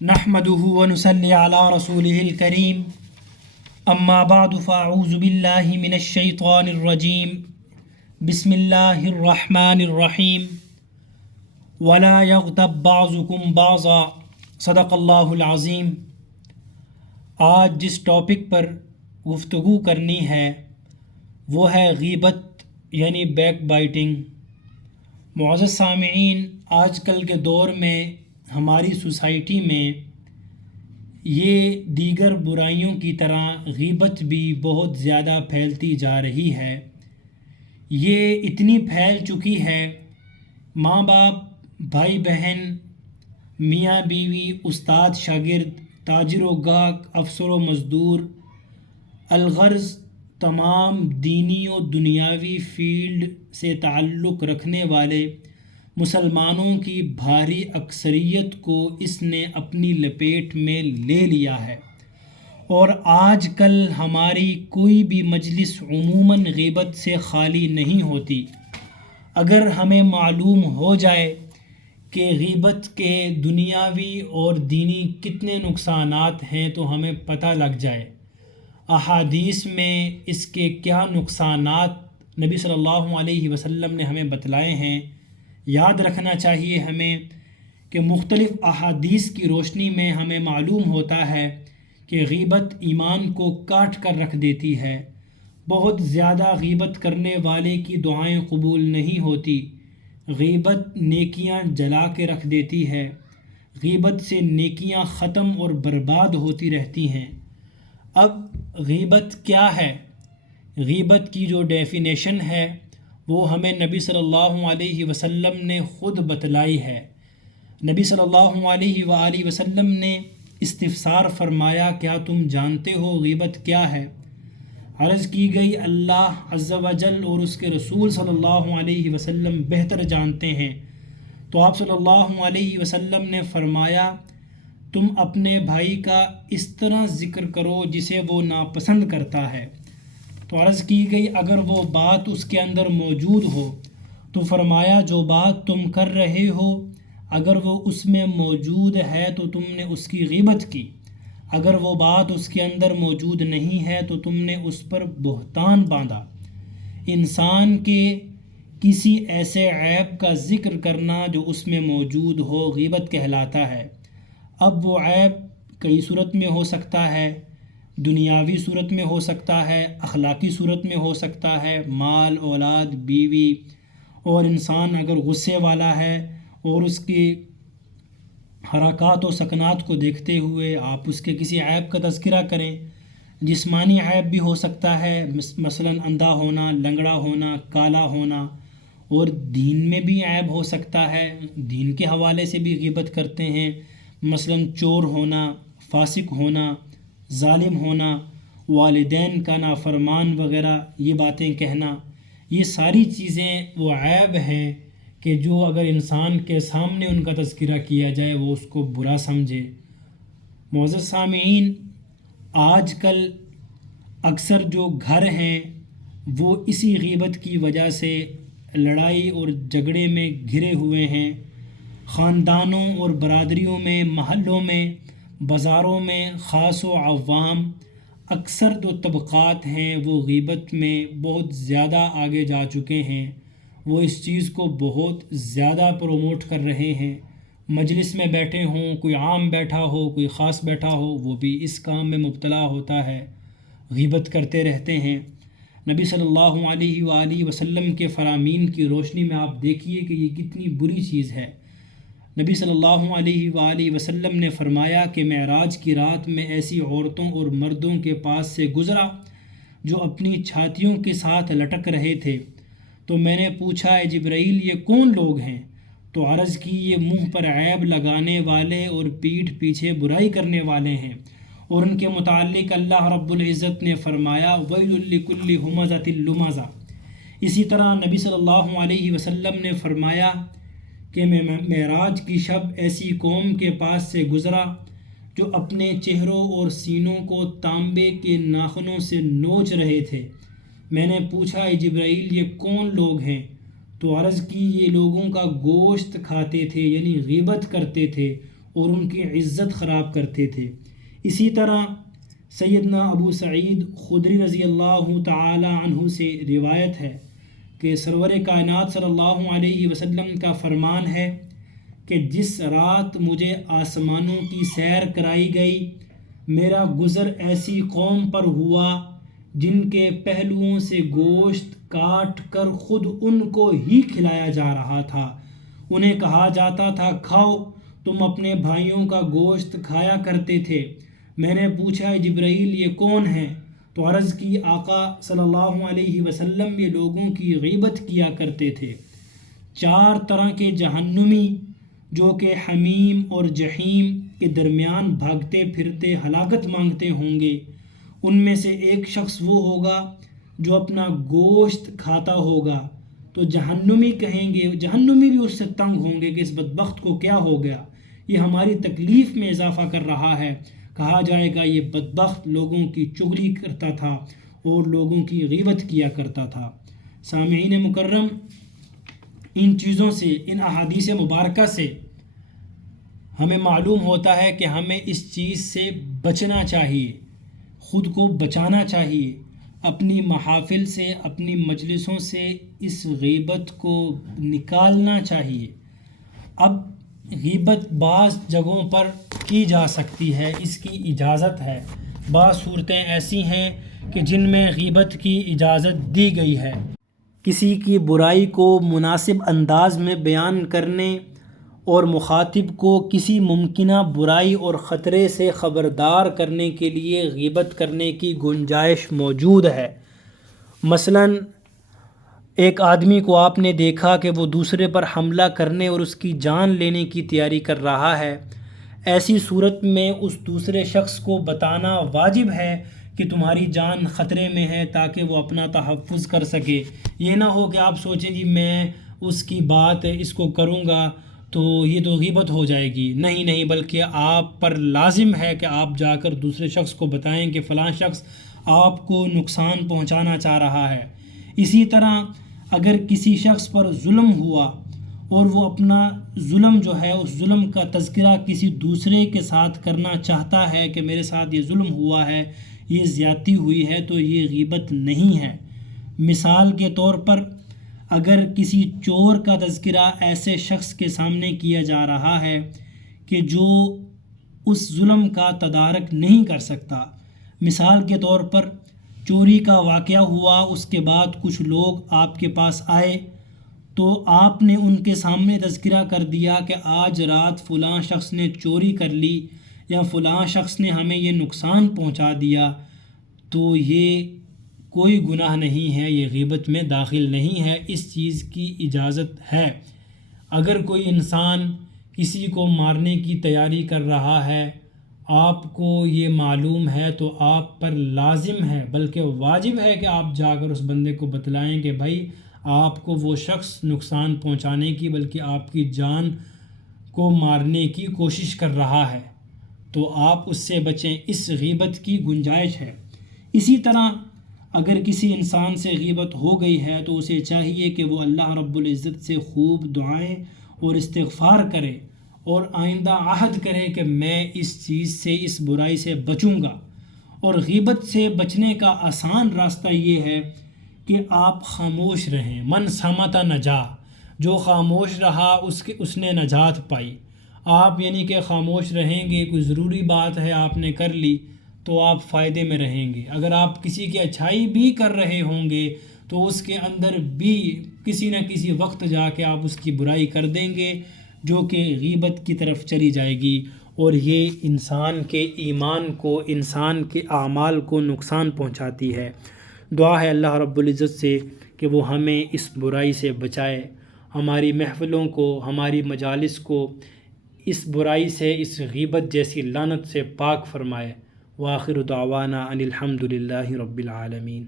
نحمده ونصلي على رسوله الكريم اما بعد فاعوذ بالله من الشیطان الرجیم بسم اللہ الرحمن الرحیم ولا یغتب بعضکم بعضا صدق اللہ العظیم۔ آج جس ٹاپک پر گفتگو کرنی ہے وہ ہے غیبت یعنی بیک بائٹنگ۔ معزز سامعین، آج کل کے دور میں ہماری سوسائٹی میں یہ دیگر برائیوں کی طرح غیبت بھی بہت زیادہ پھیلتی جا رہی ہے۔ یہ اتنی پھیل چکی ہے، ماں باپ، بھائی بہن، میاں بیوی، استاد شاگرد، تاجر و گاہک، افسر و مزدور، الغرض تمام دینی و دنیاوی فیلڈ سے تعلق رکھنے والے مسلمانوں کی بھاری اکثریت کو اس نے اپنی لپیٹ میں لے لیا ہے، اور آج کل ہماری کوئی بھی مجلس عموماً غیبت سے خالی نہیں ہوتی۔ اگر ہمیں معلوم ہو جائے کہ غیبت کے دنیاوی اور دینی کتنے نقصانات ہیں تو ہمیں پتہ لگ جائے۔ احادیث میں اس کے کیا نقصانات نبی صلی اللہ علیہ وسلم نے ہمیں بتلائے ہیں۔ یاد رکھنا چاہیے ہمیں کہ مختلف احادیث کی روشنی میں ہمیں معلوم ہوتا ہے کہ غیبت ایمان کو کاٹ کر رکھ دیتی ہے۔ بہت زیادہ غیبت کرنے والے کی دعائیں قبول نہیں ہوتی۔ غیبت نیکیاں جلا کے رکھ دیتی ہے۔ غیبت سے نیکیاں ختم اور برباد ہوتی رہتی ہیں۔ اب غیبت کیا ہے؟ غیبت کی جو ڈیفینیشن ہے وہ ہمیں نبی صلی اللہ علیہ وسلم نے خود بتلائی ہے۔ نبی صلی اللہ علیہ وآلہ وسلم نے استفسار فرمایا، کیا تم جانتے ہو غیبت کیا ہے؟ عرض کی گئی اللہ عز و جل اور اس کے رسول صلی اللہ علیہ وسلم بہتر جانتے ہیں۔ تو آپ صلی اللہ علیہ وسلم نے فرمایا، تم اپنے بھائی کا اس طرح ذکر کرو جسے وہ ناپسند کرتا ہے۔ تو عرض کی گئی اگر وہ بات اس کے اندر موجود ہو تو فرمایا جو بات تم کر رہے ہو اگر وہ اس میں موجود ہے تو تم نے اس کی غیبت کی، اگر وہ بات اس کے اندر موجود نہیں ہے تو تم نے اس پر بہتان باندھا۔ انسان کے کسی ایسے عیب کا ذکر کرنا جو اس میں موجود ہو غیبت کہلاتا ہے۔ اب وہ عیب کئی صورت میں ہو سکتا ہے، دنیاوی صورت میں ہو سکتا ہے، اخلاقی صورت میں ہو سکتا ہے، مال، اولاد، بیوی، اور انسان اگر غصے والا ہے اور اس کی حرکات و سکنات کو دیکھتے ہوئے آپ اس کے کسی عیب کا تذکرہ کریں۔ جسمانی عیب بھی ہو سکتا ہے، مثلا اندھا ہونا، لنگڑا ہونا، کالا ہونا، اور دین میں بھی عیب ہو سکتا ہے، دین کے حوالے سے بھی غیبت کرتے ہیں، مثلا چور ہونا، فاسق ہونا، ظالم ہونا، والدین کا نافرمان وغیرہ یہ باتیں کہنا، یہ ساری چیزیں وہ عیب ہیں کہ جو اگر انسان کے سامنے ان کا تذکرہ کیا جائے وہ اس کو برا سمجھے۔ معزز سامعین، آج کل اکثر جو گھر ہیں وہ اسی غیبت کی وجہ سے لڑائی اور جھگڑے میں گھرے ہوئے ہیں۔ خاندانوں اور برادریوں میں، محلوں میں، بازاروں میں، خاص و عوام، اکثر جو طبقات ہیں وہ غیبت میں بہت زیادہ آگے جا چکے ہیں۔ وہ اس چیز کو بہت زیادہ پروموٹ کر رہے ہیں۔ مجلس میں بیٹھے ہوں، کوئی عام بیٹھا ہو، کوئی خاص بیٹھا ہو، وہ بھی اس کام میں مبتلا ہوتا ہے، غیبت کرتے رہتے ہیں۔ نبی صلی اللہ علیہ وآلہ وسلم کے فرامین کی روشنی میں آپ دیکھیے کہ یہ کتنی بری چیز ہے۔ نبی صلی اللہ علیہ وآلہ وسلم نے فرمایا کہ معراج کی رات میں ایسی عورتوں اور مردوں کے پاس سے گزرا جو اپنی چھاتیوں کے ساتھ لٹک رہے تھے، تو میں نے پوچھا اے جبرائیل یہ کون لوگ ہیں؟ تو عرض کی یہ منہ پر عیب لگانے والے اور پیٹھ پیچھے برائی کرنے والے ہیں، اور ان کے متعلق اللہ رب العزت نے فرمایا ویل لکل ہمزۃ لمزہ۔ اسی طرح نبی صلی اللہ علیہ وسلم نے فرمایا کہ میں معراج کی شب ایسی قوم کے پاس سے گزرا جو اپنے چہروں اور سینوں کو تانبے کے ناخنوں سے نوچ رہے تھے۔ میں نے پوچھا اے جبرائیل یہ کون لوگ ہیں؟ تو عرض کی یہ لوگوں کا گوشت کھاتے تھے، یعنی غیبت کرتے تھے اور ان کی عزت خراب کرتے تھے۔ اسی طرح سیدنا ابو سعید خدری رضی اللہ تعالی عنہ سے روایت ہے کہ سرور کائنات صلی اللہ علیہ وسلم کا فرمان ہے کہ جس رات مجھے آسمانوں کی سیر کرائی گئی، میرا گزر ایسی قوم پر ہوا جن کے پہلوؤں سے گوشت کاٹ کر خود ان کو ہی کھلایا جا رہا تھا۔ انہیں کہا جاتا تھا کھاؤ، تم اپنے بھائیوں کا گوشت کھایا کرتے تھے۔ میں نے پوچھا جبرائیل یہ کون ہیں؟ تو عرض کی آقا صلی اللہ علیہ وسلم یہ لوگوں کی غیبت کیا کرتے تھے۔ 4 طرح کے جہنمی جو کہ حمیم اور جحیم کے درمیان بھاگتے پھرتے ہلاکت مانگتے ہوں گے، ان میں سے ایک شخص وہ ہوگا جو اپنا گوشت کھاتا ہوگا، تو جہنمی کہیں گے، جہنمی بھی اس سے تنگ ہوں گے کہ اس بدبخت کو کیا ہو گیا، یہ ہماری تکلیف میں اضافہ کر رہا ہے۔ کہا جائے گا یہ بدبخت لوگوں کی چغلی کرتا تھا اور لوگوں کی غیبت کیا کرتا تھا۔ سامعین مکرم، ان چیزوں سے، ان احادیث مبارکہ سے ہمیں معلوم ہوتا ہے کہ ہمیں اس چیز سے بچنا چاہیے، خود کو بچانا چاہیے، اپنی محافل سے، اپنی مجلسوں سے اس غیبت کو نکالنا چاہیے۔ اب غیبت بعض جگہوں پر کی جا سکتی ہے، اس کی اجازت ہے۔ بعض صورتیں ایسی ہیں کہ جن میں غیبت کی اجازت دی گئی ہے۔ کسی کی برائی کو مناسب انداز میں بیان کرنے اور مخاطب کو کسی ممکنہ برائی اور خطرے سے خبردار کرنے کے لیے غیبت کرنے کی گنجائش موجود ہے۔ مثلاً ایک آدمی کو آپ نے دیکھا کہ وہ دوسرے پر حملہ کرنے اور اس کی جان لینے کی تیاری کر رہا ہے، ایسی صورت میں اس دوسرے شخص کو بتانا واجب ہے کہ تمہاری جان خطرے میں ہے، تاکہ وہ اپنا تحفظ کر سکے۔ یہ نہ ہو کہ آپ سوچیں جی میں اس کی بات اس کو کروں گا تو یہ تو غیبت ہو جائے گی۔ نہیں، بلکہ آپ پر لازم ہے کہ آپ جا کر دوسرے شخص کو بتائیں کہ فلاں شخص آپ کو نقصان پہنچانا چاہ رہا ہے۔ اسی طرح اگر کسی شخص پر ظلم ہوا اور وہ اپنا ظلم جو ہے اس ظلم کا تذکرہ کسی دوسرے کے ساتھ کرنا چاہتا ہے کہ میرے ساتھ یہ ظلم ہوا ہے، یہ زیادتی ہوئی ہے، تو یہ غیبت نہیں ہے۔ مثال کے طور پر اگر کسی چور کا تذکرہ ایسے شخص کے سامنے کیا جا رہا ہے کہ جو اس ظلم کا تدارک نہیں کر سکتا، مثال کے طور پر چوری کا واقعہ ہوا، اس کے بعد کچھ لوگ آپ کے پاس آئے تو آپ نے ان کے سامنے تذکرہ کر دیا کہ آج رات فلاں شخص نے چوری کر لی یا فلاں شخص نے ہمیں یہ نقصان پہنچا دیا، تو یہ کوئی گناہ نہیں ہے، یہ غیبت میں داخل نہیں ہے، اس چیز کی اجازت ہے۔ اگر کوئی انسان کسی کو مارنے کی تیاری کر رہا ہے، آپ کو یہ معلوم ہے، تو آپ پر لازم ہے بلکہ واجب ہے کہ آپ جا کر اس بندے کو بتلائیں کہ بھائی آپ کو وہ شخص نقصان پہنچانے کی بلکہ آپ کی جان کو مارنے کی کوشش کر رہا ہے، تو آپ اس سے بچیں، اس غیبت کی گنجائش ہے۔ اسی طرح اگر کسی انسان سے غیبت ہو گئی ہے تو اسے چاہیے کہ وہ اللہ رب العزت سے خوب دعائیں اور استغفار کرے اور آئندہ عہد کرے کہ میں اس چیز سے، اس برائی سے بچوں گا۔ اور غیبت سے بچنے کا آسان راستہ یہ ہے کہ آپ خاموش رہیں۔ من صمت نجا، جو خاموش رہا اس نے نجات پائی۔ آپ یعنی کہ خاموش رہیں گے، کوئی ضروری بات ہے آپ نے کر لی تو آپ فائدے میں رہیں گے۔ اگر آپ کسی کی اچھائی بھی کر رہے ہوں گے تو اس کے اندر بھی کسی نہ کسی وقت جا کے آپ اس کی برائی کر دیں گے، جو کہ غیبت کی طرف چلی جائے گی، اور یہ انسان کے ایمان کو، انسان کے اعمال کو نقصان پہنچاتی ہے۔ دعا ہے اللہ رب العزت سے کہ وہ ہمیں اس برائی سے بچائے، ہماری محفلوں کو، ہماری مجالس کو اس برائی سے، اس غیبت جیسی لعنت سے پاک فرمائے۔ وآخر دعوانا ان الحمد للہ رب العالمین۔